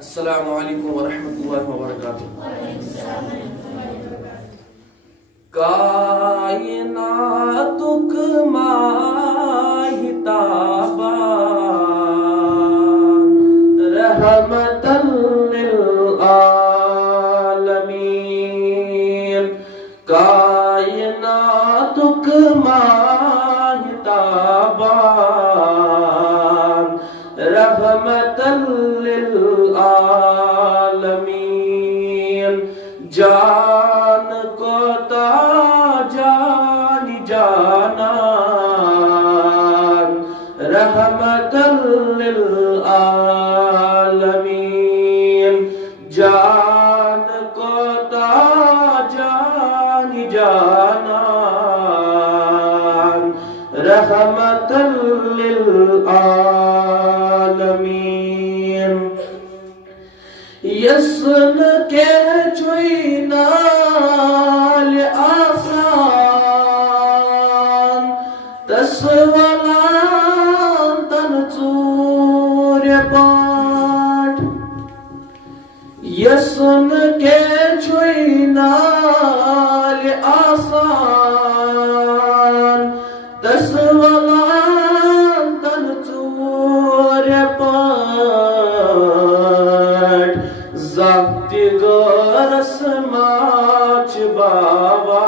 अस्सलामु अलैकुम वरहमतुल्लाहि वबरकातुहू। कायनातुक माहिताबान रहमतल लिल आलमीन। कायनातुक माहिताबान रहमतल लिल आलमीन। जान को ताजान जानान रहमतल लिल आलमीन। जान को ताजान जानान रहमतल लिल आलमीन। यस्न के चुइनाल आसान तस्वलान तन चूर पाठ। यस्न के चुइनाल आसान तस्वलान तन चूर पाठ। ज़ब्ति गरस माच बावान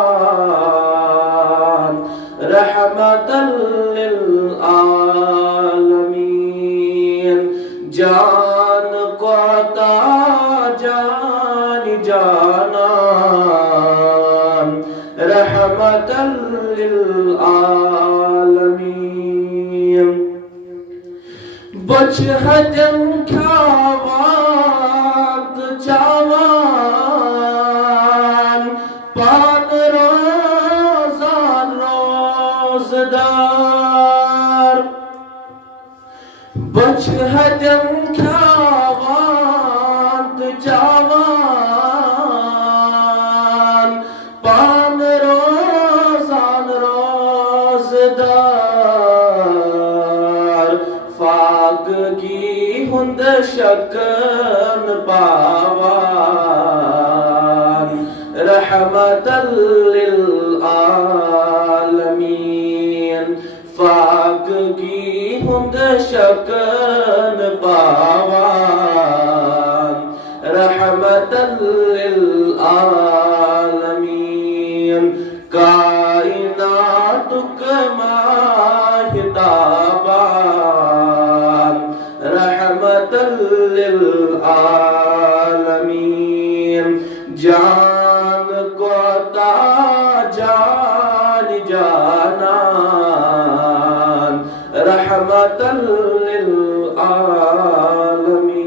रहमतल लिल आलमीन। जान को ताजान जानान रहमतल लिल आलमीन। बच हजम ख्यावात चावान पान रोज़ान रोज़दार। बच हजम ख्यावात चावान पान रोज़ान रोज़दार। फाक की हुंद शकन पावान रहमतल लिल आलमीन। फाक की हुंद शकन पावान रहमतल लिल आलमीन। कायनातुक माहिताबान रहमतल लिल आलमीन। जान को ताजान जानान रहमतल लिल आलमीन।